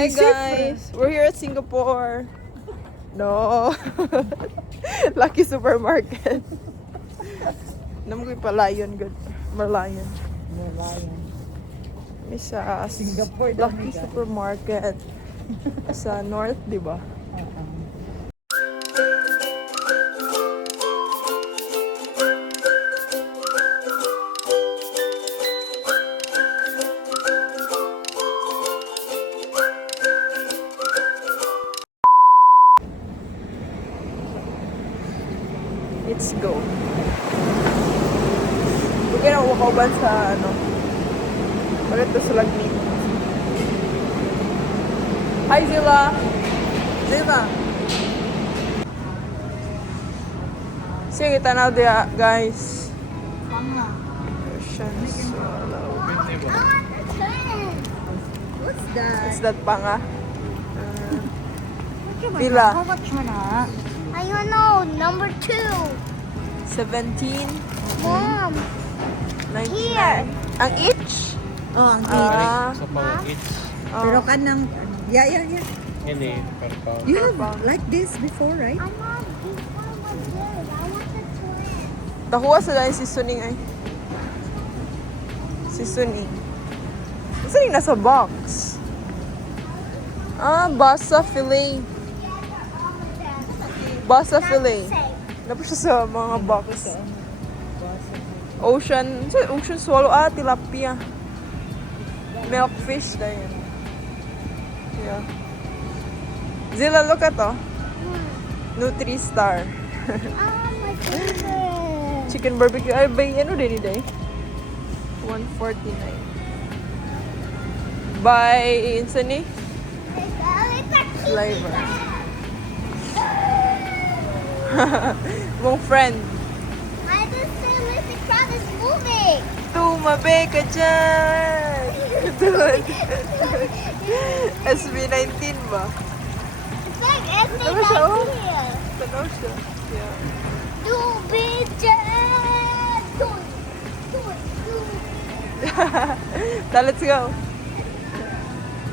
Hi guys, we're here at Singapore. No. Lucky Supermarket. Namoy pa Lion good. Merlion. May sa Singapore daw, Lucky Mega. Supermarket sa North, di ba? Let's go. Huwag ka na wakauban sa ano. Bakit ito sa lagmit? Hi Zilla! Zilla! Sige, tanaw dia guys. Oceans. What's that? Is that panga? Pila? How much man ha? I don't know. Number 2. 17? Mom. 99? Here. Ang each? Oh, ang cake. Sa pang each. Pero kanang, yeah. Hindi, per pound. You have like this before, right? I want this one was good. I want the twin. Nakuha sila yung seasoning ay. Seasoning. Seasoning nasa box. Basa filet. Basa filet. Napos siya sa mga box. Ocean swallow. Tilapia. Milkfish na yun. Yeah. Zilla, look at to. Nutri-Star. My favorite. Chicken barbecue. Ay, bay, ano din day? 149. By Insani Flavor. Mong friend. I just say Lizzie Crab is moving. Tumabi ka dyan! Doon. SB19 ba? It's like Ano siya, oh? SB19 here. Tanaw siya. Yeah. Dubijan. Let's go.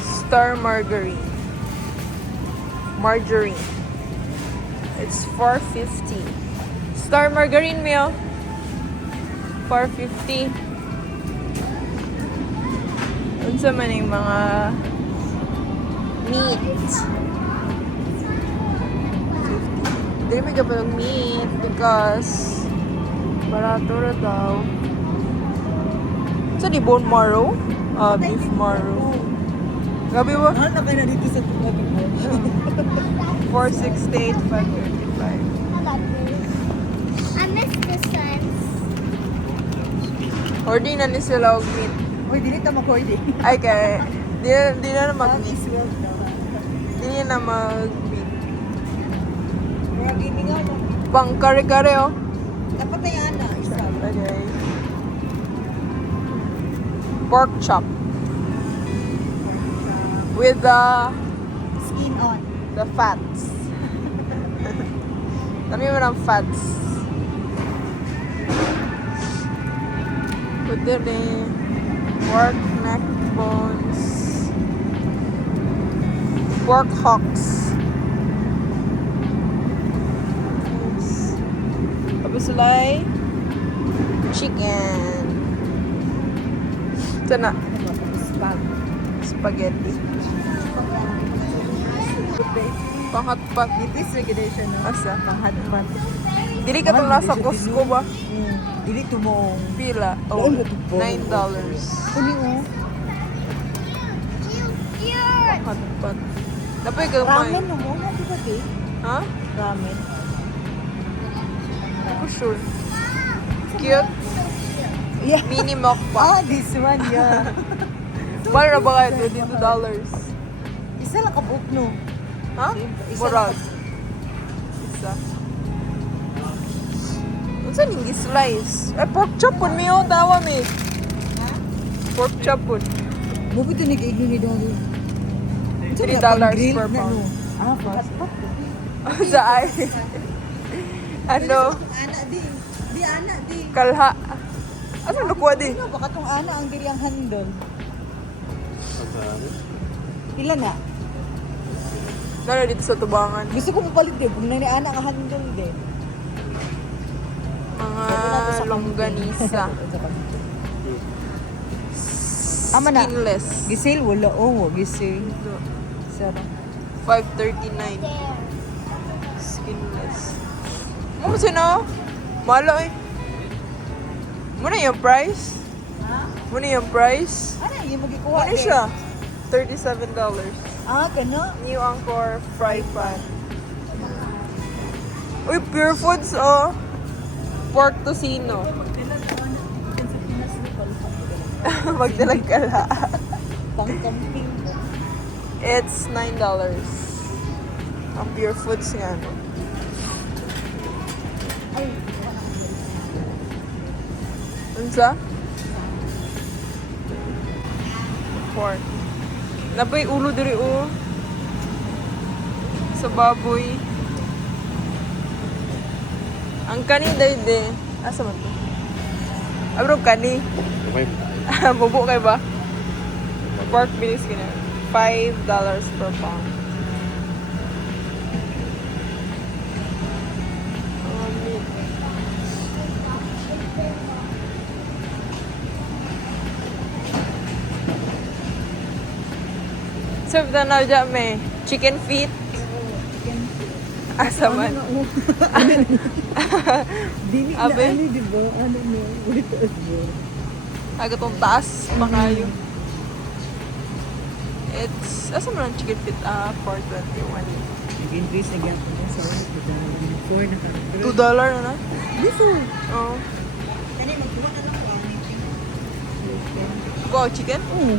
Star Margarine. Margarine. It's $4.50. Star Margarine meal. $4.50. Unsa man yung mga meat. Dili may kapag meat because barato ra daw. Sa di bone marrow? Beef marrow. Gabi ba? Mahal na kayo na dito sa tumabi mo. 468, 535. I love this. I miss the suns. Ordi na ni sila og meat. Uy, dili ta makoy di. Ay kay di na mag-meat. Swell daw ha. Di na mag-meat. Mga gini nga mo. Pang kare-kare oh. Dapat na yan na. Isa. Okay. Pork chop with Skin on. the fats. Dami mo ng fats. Kudiri, pork neck bones, pork hocks. Tapos ulay, chicken. Ito na, Spag. spaghetti. Panghatpat. Dito is regulation na. Asa? Panghatpat. Dili ka itong nasa Costco ba? Dili tumong. Pila? Oh, Dili ito po. $9. Kuni o. Cute. Panghatpat. Napay gamay. Ramen no mo. Nabi ba di? Ha? Ramen. Ako sure. Cute. Yeah. Mini milk pa. This one, yeah. Mahal na ba kayo? $22. Isa lang kabuok no. Ha? Isa Murag. Isa. Unsa ning slice? Ay, pork chop po miyo. Tawa mi. Pork chop po. Bubi ito nag-igno ni Donald. $3 per pound. Panghatpat. Sa ay. Ano? Ana di. Di ana di. Kalha. Ano nakuha di? Ano baka tong ana ang diri ang handle. Pagkano? Pila na? Dala dito sa tubangan. Gusto ko mapalit din. Kung naniana ka handol din. Mga longganisa. Ama na. Skinless. Gisale, wala. Oo, gisale. Sarap. $5.39. There. Skinless. Mo sino? Malo eh. Muna yung price? Ha? Muna yung price? Ano yung magikuha Ano siya? $37. Ah, kano? New Angkor fry pan. Uy, Pure Foods oh. Pork tocino. Magdalag ka la. Pang-camping. It's $9. Ang Pure Foods nga no. Ay, Unsa? Pork. Napay ulo diri o. Sa baboy. Ang kani dayde. Asa man to? Abro kani. Kamay mo. Bubo kay ba? Pork bilis kina. $5 per pound. Oh, meat. Serve na na dyan may chicken feet. Asa man. Dili na Abe. ano, di ba? Ano no? Ulit bro. Agatong taas pa kayo. It's, asa man ang chicken feet? $4.21. Nag-increase na gyapon na sa ulit. $4 na ka. $2 na na? Dito. Oo. Kani magkuha ka lang ko. Go, chicken? Oo.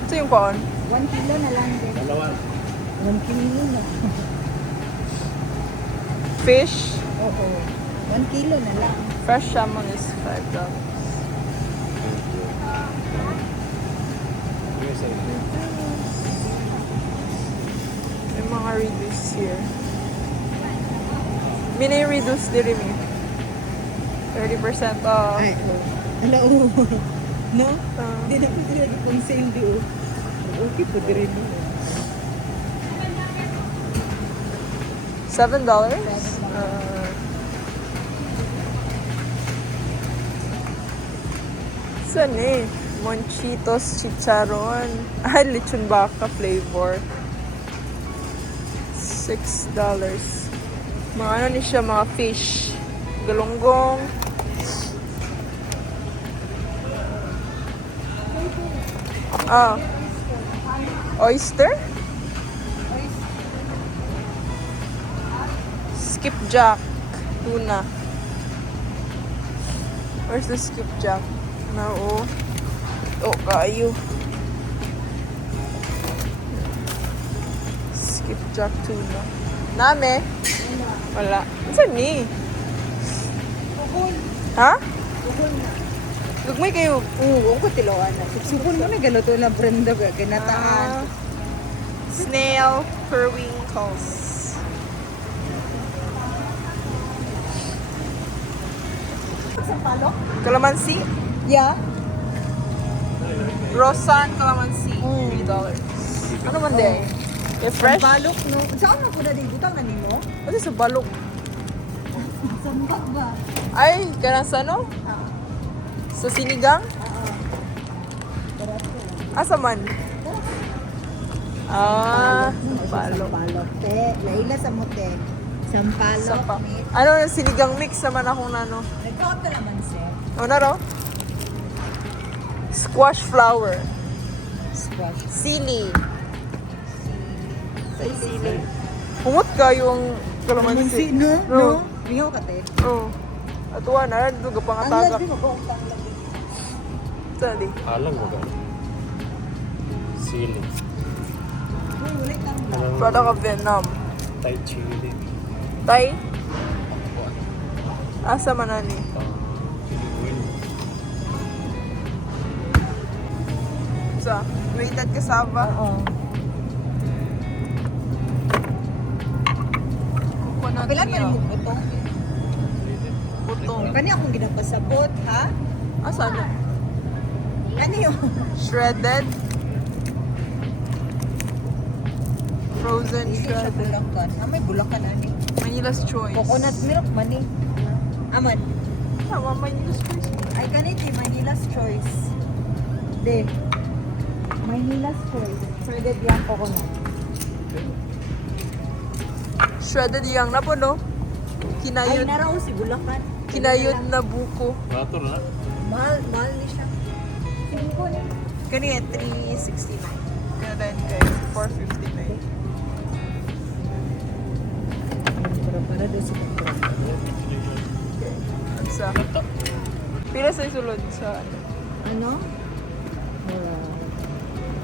Ito yung kaon? 1 kilo na lang din. Dalawa. 1 kilo na. Fish. Oo. 1 kilo na lang. Fresh salmon is $5. Yes, sir. May mga reduce here. Mini-reduce din rin 30% off. Ay, oo. Ala, oo. No? Ah. Di na pwede lagi kong sale di o. Okay po, di rin mo. $7? Saan eh? Monchitos Chicharon. Ah, lechon baka flavor. $6. Mga ano ni siya, mga fish. Galunggong. Ah. Oyster? Skipjack. Tuna. Where's the skipjack? No. Oh, kayo. Skipjack tuna. Name? Wala. Saan ni? Ha? Uhol na. Lugmay kayo. Oo, ang kutiloan na. Subsubon mo na galuto na Brenda ba? Ganataan. Snail periwinkles. Sa palok? Calamansi. Yeah. Rosan calamansi. Mm. $3. Ano man day? Eh, fresh? Balok, no? Saan na po na din? Butang na nimo? Ano sa balok? Sambag ba? Ay, kanang sa ano? Sa sinigang? Barato. Asa man? Ah, balok. Sampalok. Te, laila sa mote. Sampalok. Sapa. meat. Ano, sinigang mix naman akong nano. Nag-out ka naman, sir. O na raw? Squash flower. Squash. Sili. Say sili. Humot kayo ang Kalamansi, kalamansi. no? No. No? Lingaw ka, te. Oo. Atuwa na, ito Ang kapangataga. lagi mo ko ang lagi. Sali. Alam mo ba? Sili. Uy, wala kang lang. Product of Vietnam. Thai chili. Tay? Asa man ani? Chili oil. Sa grated cassava. Oo. Coconut Kapilan pa rin milk. mo butong. Butong. Kani akong ginapasabot, ha? Asa na? Ano yun? Shredded. Frozen Hindi siya shredded. bulakan. Ah, may bulakan ani. Manila's Choice. Coconut milk mani. Aman. Tama, Manila's Choice. Ay ganiti Manila's Choice. De. Manila's Choice. Shredded yung coconut. Shredded yang na po, no? Ay Kinayod. naraw si bulakan. Kinayod na buko. Bator na. Mahal ni siya. Sige ko ni. Kani 369. Kaya din kay 459. Para doon si Petro. Ang sa pila sa sulod sa ano? Ano?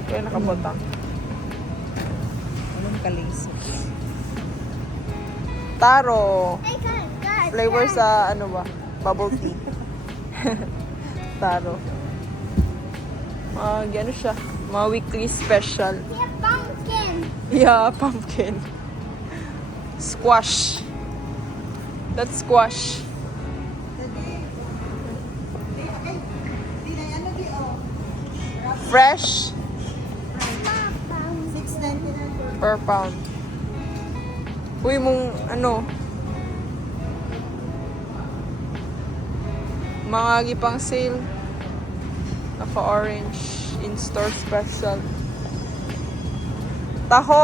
Kaya nakabotang. Anong kaliso? Taro. Hey, guys. Flavor sa ano ba? Bubble tea. Taro. Ano siya? Mga weekly special. Yeah, pumpkin. Yeah, pumpkin. Squash. That's squash. Fresh 6.99 per pound. Uy, mong ano, mga gipang sale. Naka-orange. In-store special. Taho!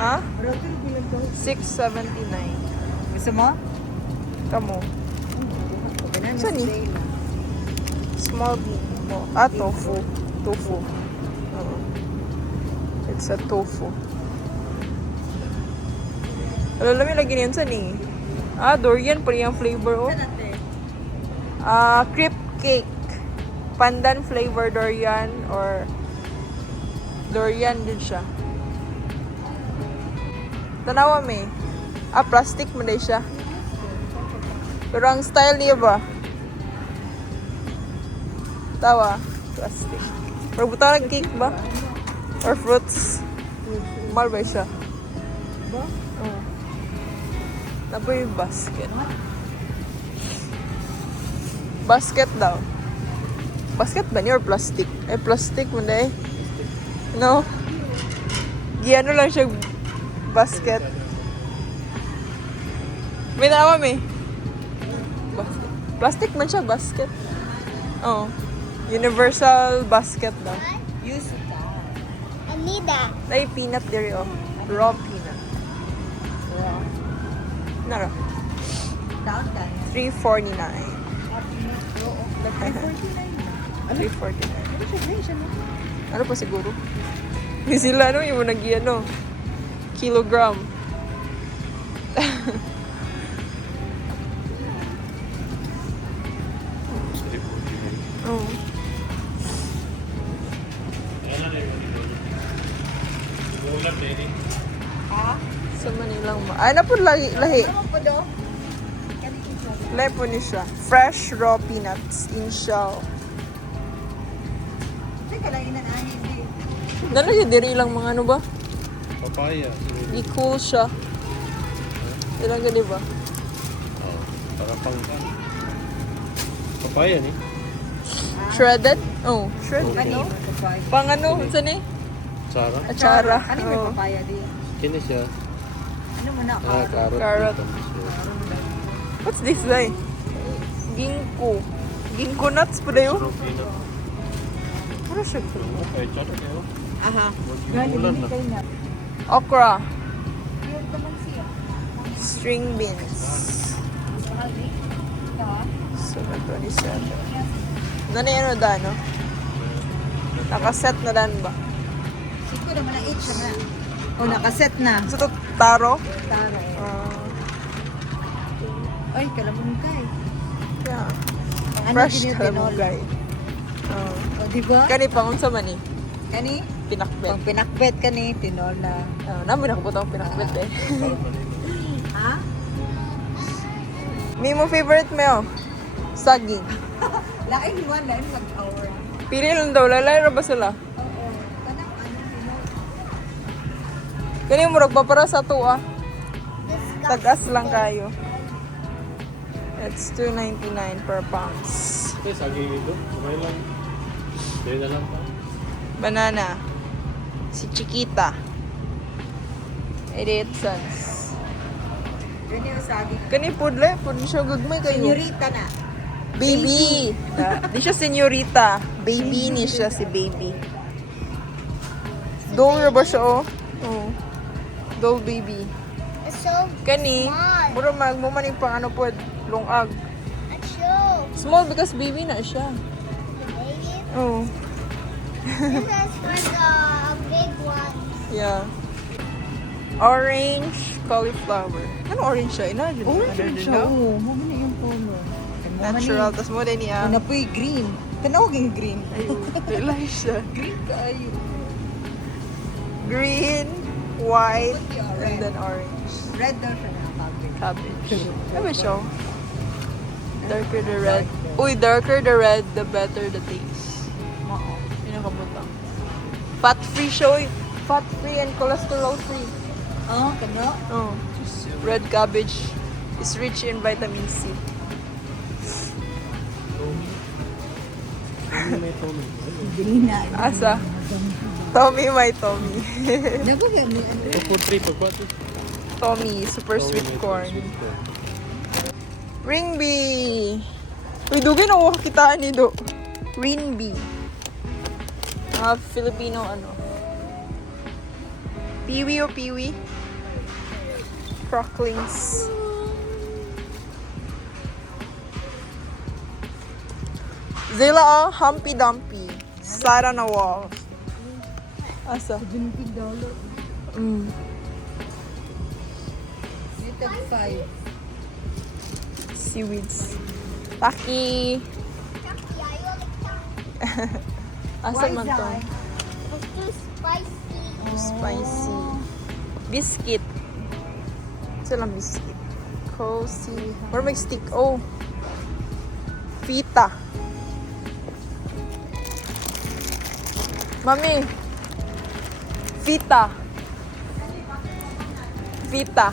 Ha? 6.79. Gusto mo? Kamo. Ganun Saan mas eh? sale. Small bean mo. Ah, tofu. Tofu. Oo. It's a tofu. Alam mo lagi niyan saan eh? Ah, durian pa yung flavor oh. Saan natin? Crepe cake. Pandan flavor durian or durian din siya. Tanawa me. Ah, plastic mo din siya. Pero ang style niya ba? Tawa. Plastic. Pero butang cake ba? Or fruits? Mahal ba siya? Ba? Oo. Nabo yung basket. Basket daw. Basket ba niya or plastic? Eh, plastic mo na eh. No? Giyano lang siya basket. May nawa may. Basket. Plastic man siya, basket. Oo. Universal basket daw. Use that. I need that. Ay, peanut diri oh. Raw peanut. Wow. Nara. Down tayo. 349. Oo. 349 na. 349. Ano siya? Ano siya? Ano pa siguro? Hindi sila ano, yung nag ano, kilogram. Oo. Ha? Sa Manila ma. Ay, na po lahi. Lahi. Ano po do? Lahi po ni siya. Fresh raw peanuts in shell. Teka lang, inanahin din. Dala siya diri lang mga ano ba? Papaya. Di-cool siya. Ilang gani ba? Oh, para pang papaya ni. Shredded? Oh, shredded. Ano? No? Pang ano? Saan eh? Sara. Atsara. Ano may Oh. papaya din? Kini siya. Ano mo na? Ah, carrot. Carrot. dito. What's this like? Ginkgo. Ginkgo nuts pa dayo? Sarap yun, ah. Ano siya? Oo, kaya tsara kayo. Aha. Ulan na. Kayo na. Okra. Cute naman siya. String beans. Ha? 727. Nani ano da, no? Nakaset na dan ba? Siko naman ang itch na. O, nakaset na. Sa to, taro? Taro. Ay, kalabungkay. Yeah. Ano Fresh din yung kalabugay. O, diba? Kani pangon sa mani? Kani? Pinakbet. Pag pinakbet ka ni, tinola. Namin ako po itong pinakbet eh. Ha? May mo favorite mo? Saging. Lain iwan, lain mag-hour. Pili lang daw, lalay ra ba sila? Oo. Kanang ano, tinola. Kani mo ragba para sa tuwa. Disgusting. Tagas lang kayo. It's $2.99 per pounds. Ito, saging ito. Kumay lang. Dahil na lang pa. Banana. Si Chiquita. 88 cents. Ganyan yung sabi. Kani pudle, pudle siya gagmay kayo. Senyorita na. Baby. Di siya senyorita. Baby ni siya si baby. Doll ba siya oh? Oh. Doll baby. It's so Kani, small. mura magmumaning pang ano po, lungag. It's so Small because baby na siya. baby. Oh. This is for the big one. Yeah. Orange cauliflower. Ano orange siya? Ina, Orange siya. Oo, mo na yung color. Natural. Tapos mo din niya. Una po yung green. Tanawag yung green. Ayun. Dahil siya. Green kayo. Green, white, Red. and then orange. Red daw siya na Cabbage. Ano ba siya? Darker the red. Uy, darker the red, the better the taste. Mao. Pinakabutang. Fat-free siya, uy. Fat-free and cholesterol-free. Oh, kano? Oh. Red cabbage is rich in vitamin C. May Tommy. Green na. Asa? Tommy, my Tommy. Dapat yan. Ito po 3 to 4. Tommy, super sweet corn. Ring bee. Uy, dugin ako kakitaan ni Do. Ring bee. Filipino ano. Piwi o piwi. Crocklings. Zila oh, Humpy Dumpy. Sat on a wall. Asa? $20. Mm. Little 5. Seaweeds. Taki. Asa man to? It's too spicy. Spicy. Biscuit. Ito lang biscuit. Cozy. Or may stick. Oh. Fita. Mami. Fita. Fita.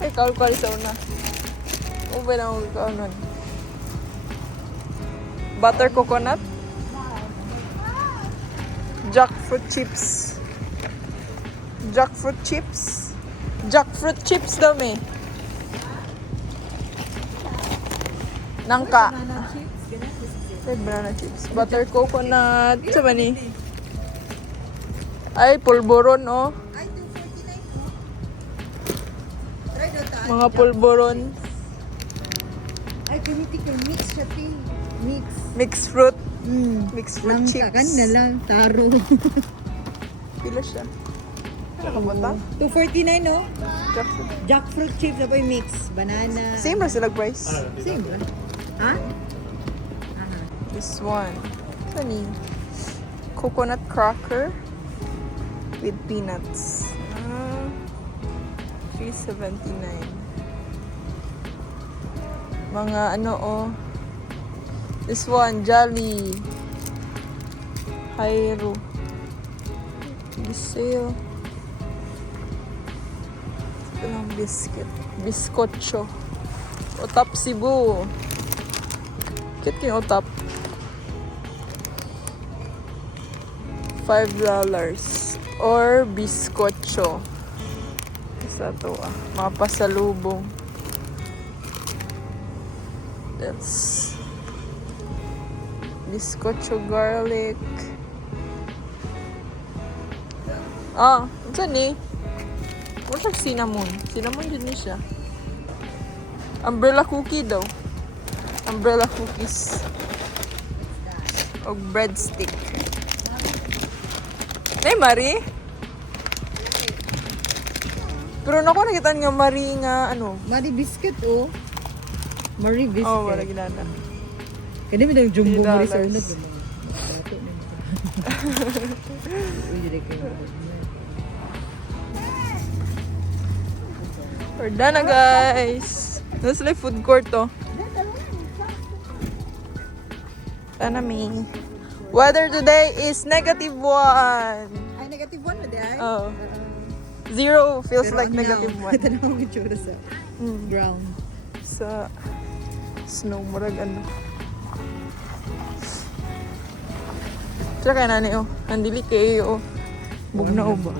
Ay, kaul-kaul sa una. Ubay na akong kaul nun. Butter coconut. Jackfruit chips. Jackfruit chips. Jackfruit chips daw may. Nangka. Banana chips. Ganun. Red banana chips. Butter coconut. Sa ba ni? Ay, pulboron oh. Ay, 249 po. Try daw taan. Mga pulboron. Ay, ganiti ka. Mix siya, ting. Mix. Mixed fruit. Mm. Mixed fruit Langka. chips. Kanina lang. Taro. Pila siya. Ano ka ba ta? 249, no? Jackfruit. Jackfruit chips na po yung mix. Banana. Same ra sila price. Same ba? Ha? This one. Kani. Coconut cracker with peanuts. $3.79. Mga ano oh. This one, Jolly. Hyro. This sale. Ito lang biscuit. Biscocho. Otap Cebu. Kit yung otap. $5. Or biscocho. Isa to ah. Mga pasalubong. That's biscocho garlic. Ah, ito ni. Wala cinnamon. Cinnamon din ni siya. Umbrella cookie daw. Umbrella cookies. O breadstick. Nay, Marie? Pero naku, nakita nga Marie nga ano. Mari biscuit, oh. Mari biscuit. Oh, wala ginana. Kaya may nang jumbo $3. Mari sa unod. Uy, yun kayo. We're done na, guys. Nasa like food court, to. Tanami. Weather today is -1. Ay, negative 1 na di ay? Oh. 0 feels like -1. Ito na ang itsura sa Mm. ground. sa snow murag ano. Tsaka kaya nani oh, andili kayo oh. Bugnaw ba?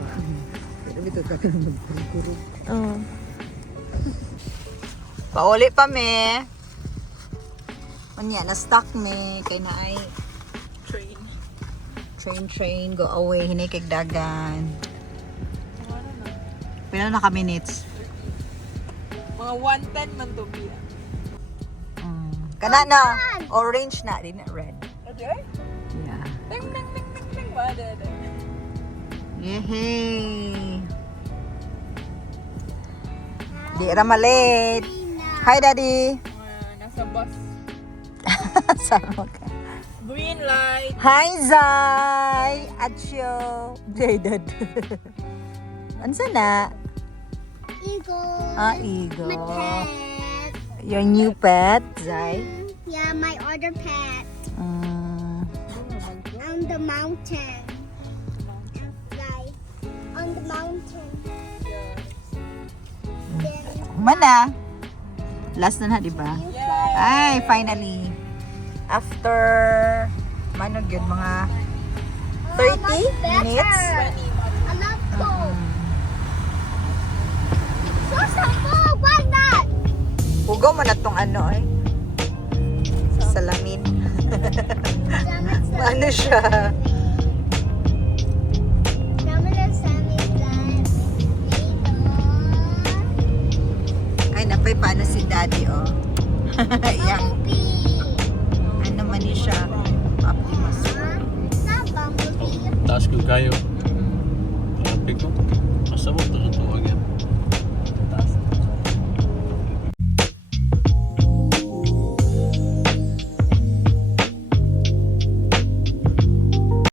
Pero ito ka na magkuro-kuro. Oo. Pauli pa me. Unya na stuck me kay na ay train go away hinikig dagan. Pila na ka minutes? Mga 110 man to be. Kana na orange na di na red. Okay? Yeah. Ting ting ting ting ting ba da. Yehey. Di ra malate. Hi daddy. Nasa bus. Sama ka. Green light. Hi Zai. Acho. Jaded. Ansa na? Eagle. Ah, My eagle. pet. Your new pet, Zai. Yeah, my other pet. Mm. On the mountain. Like, on the mountain. Then, Mana? Last na na, di ba? Yeah. Ay, finally. After, mano yun, mga 30 minutes? I love cold. So simple. Why not? Hugaw mo na tong ano eh. Salamin. Ano siya? Ay, napay paano si daddy, oh. Yan. Ano man ni siya? Optimus. Taas ko kayo. Kapit ko. Asa mo to?